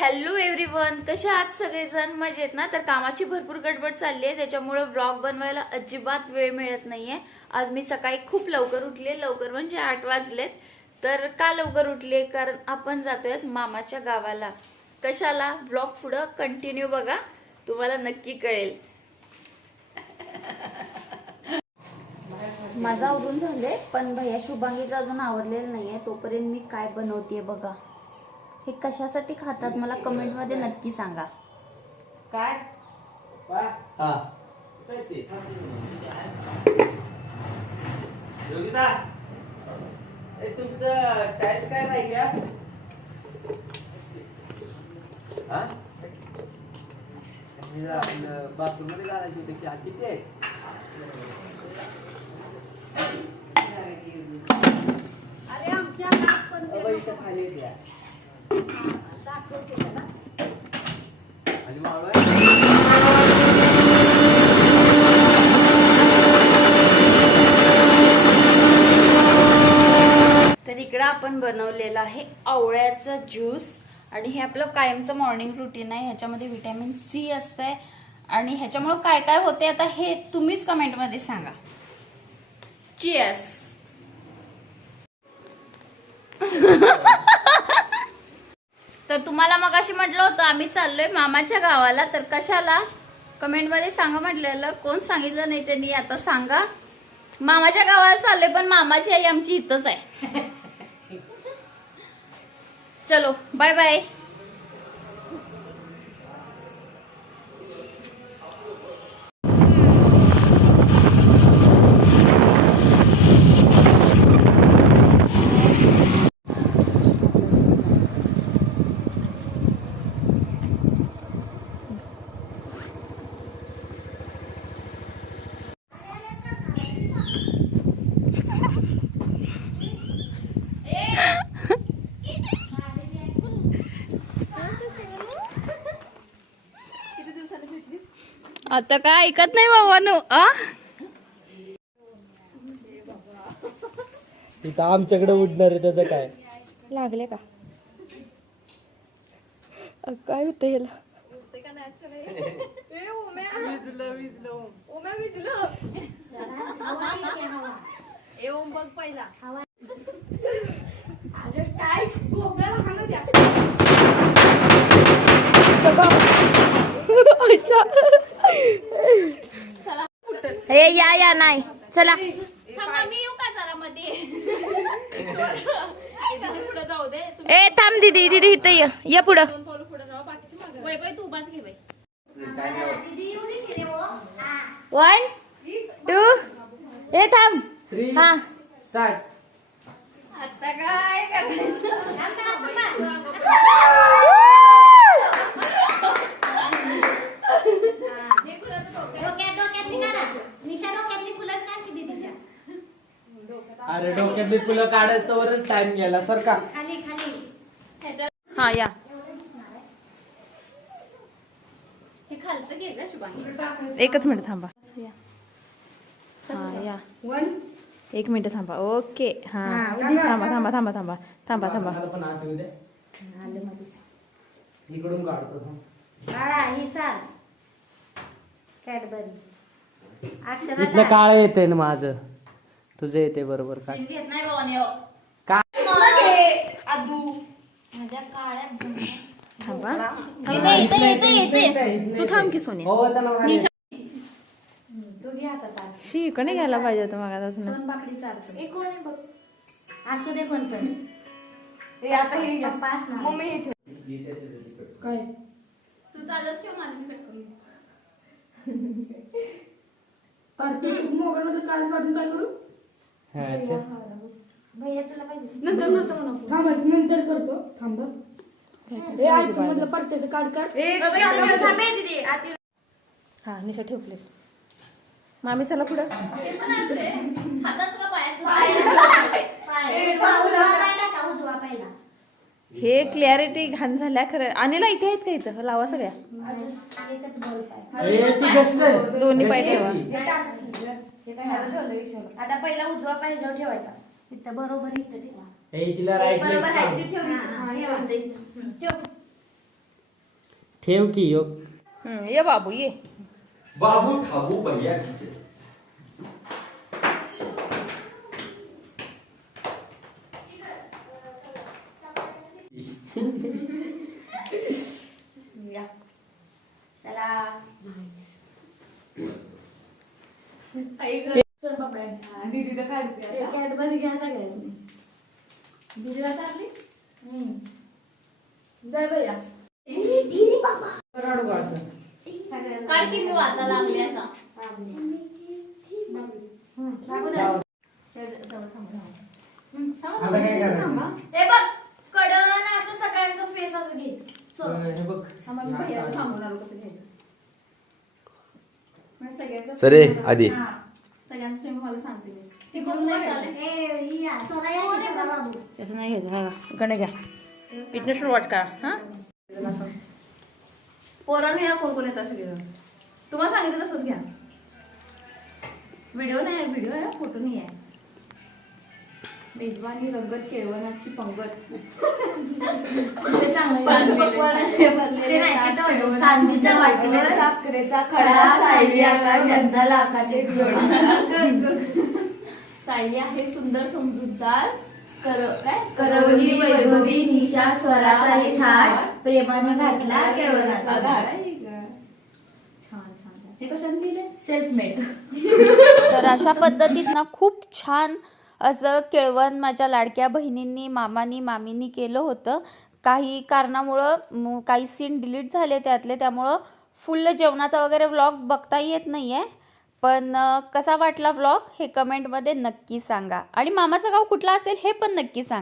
Hello everyone कसे आहात सगळेजण? मजेत ना? तर कामाची भरपूर गडबड चालली आहे त्याच्यामुळं ब्लॉग बनवायला अजिबात वेळ मिळत नाहीये. आज मी सकाळी खूप लवकर उठले लवकर म्हणजे आठ वाजलेत. तर का लवकर उठले? कारण आपण जातोय मामाच्या गावाला. कशाला? ब्लॉग पुढं कंटिन्यू बघा. तुम्हाला नक्की कळेल. माझा आवडून झाले पण भैया शुभांगीचं अजून आवरलेलं नाहीये. तोपर्यंत मी काय बनवतेय बघा. हे कशासाठी खातात मला कमेंटमध्ये नक्की सांगा. काय? हा. योगिता तुमचं टाईल्स काय राहिल्या हा? बाथरूममध्ये घालायची होती की किती आहे अरे आमच्या खाली आहे तर इकडं आपण बनवलेलं आहे आवळ्याचं ज्यूस. आणि हे आपलं कायमचं मॉर्निंग रुटीन आहे. ह्याच्यामध्ये व्हिटॅमिन सी असतंय. आणि ह्याच्यामुळं काय काय होते आता हे तुम्हीच कमेंटमध्ये सांगा. चिअर्स तर तुम्हाला मग अशी म्हटलं होतं आम्ही चाललोय मामाच्या गावाला. तर कशाला? कमेंटमध्ये सांगा म्हटलेलं. कोण सांगितलं नाही त्यांनी आता सांगा. मामाच्या गावाला चाललोय पण मामाची आई आमची इथंच आहे. चलो बाय बाय आता काय ऐकत नाही बाबानू आ? इथं आमच्याकडे उडणार आहे त्याचं काय? लागले का? अ, काय होतं याला अरे काय गोब्याला हाणं द्या. हे या या नाही. चला. ए थांब दीदी दीदी इथं ये. या पुढं. वन टू ए थांब. हा. स्टार्ट आता काय करायचं थांब ना, थांब ना. डोक्यात डोक्यातली काढा. निशा डोक्यातली फुलं काढ की दीदीच्या. अरे डोक्यातली फुलं काढायचं तर टाइम गेला सर का? खाली खाली. हा या. हे एकच मिनिट थांबा. हा या. एक मिनिट थांबा. ओके. हा. थांबा थांबा थांबा थांबा. थांबा थांबा. इकडून काढतो ही काळ येते ना माझं. तुझं येते बरोबर का? घेत नाही बाबांनी हो. काय माझ्या काळ्या थांबा. थांबा. येते येते येते तू थांब की सोनी. हो आता ना माझ्या- तू घे आता ताट. शी इकडे घ्यायला पाहिजे होतं मग सोनपापडी चालतो असू दे पण पण. पप्पा असणार तू चालच ठेव माझी कट करून हा, चल. भैया तुला पाहिजे नंतर करतो म्हणा थांबा नंतर करतो थांबा हे कार्ड काढ हा निशा ठेव प्लेट मामी चला पुढं उजवा पाहिला का उजवा पाहिला हे क्लॅरिटी घाण झाल्या खरं. आणि लाइट आहेत का इथं? लावा सगळ्या. दोन्ही पाय ठेवा. आता पहिला उजवा पाहिजे ठेवायचा. इथं बरोबर इथं ठेवा. ए, तिला राईट बरोबर लेफ्ट आहे सांग. ती ठेव इथं. हा, ठेव. ठेव. ठेव की योग हम्म, ये बाबू ये. बाबू ठाबू भैया खिचे या. चला कॅडबरी घ्या सगळ्यांनी दिदीला चालली जय भैया काय ती मी वाचा लागली असा. आता काय करायचं हे बघ कडन असं सगळ्यांचं फेस असं घे सो हे बघ. म्हणजे सरे आधी. हा ही या, या की हा गणे घ्या. इथनं वॉच करा हा? पोरांना घ्या कोण कोण येतात सगळे तुम्हाला सांगितलं तसंच घ्या. व्हिडिओ नाही आहे व्हिडिओ आहे फोटो नाही आहे. मेजवानी रंगत केळवणाची पंगत. ते चांगलं पंचपक्वान्नाने ते भरलेले नाही, ताट, ते तो केळवणाची चांदीच्या फुलं, वाटीवर साखरेचा खडा सायली आकाश यांचा लाखात एक जोडा सायली आहे सुंदर समजूतदार कर काय? करवली वैभवी निशा स्वराचा हे थाट प्रेमाने घातला केवळाचा घाट छान छान. हे कशाने दिले सेल्फ मेड तर अशा पद्धतीत ना खूप छान असं केळवण माझ्या लाडक्या बहिणींनी मामानी मामींनी केलं होतं. काही कारणामुळं काही सीन डिलीट झाले त्यातले. त्यामुळं फुल्ल जेवणाचा वगैरे व्लॉग बघता येत नाही आहे पण कसा वाटला व्लॉग हे कमेंटमध्ये नक्की सांगा. आणि मामाचं गाव कुठलं असेल हे पण नक्की सांगा.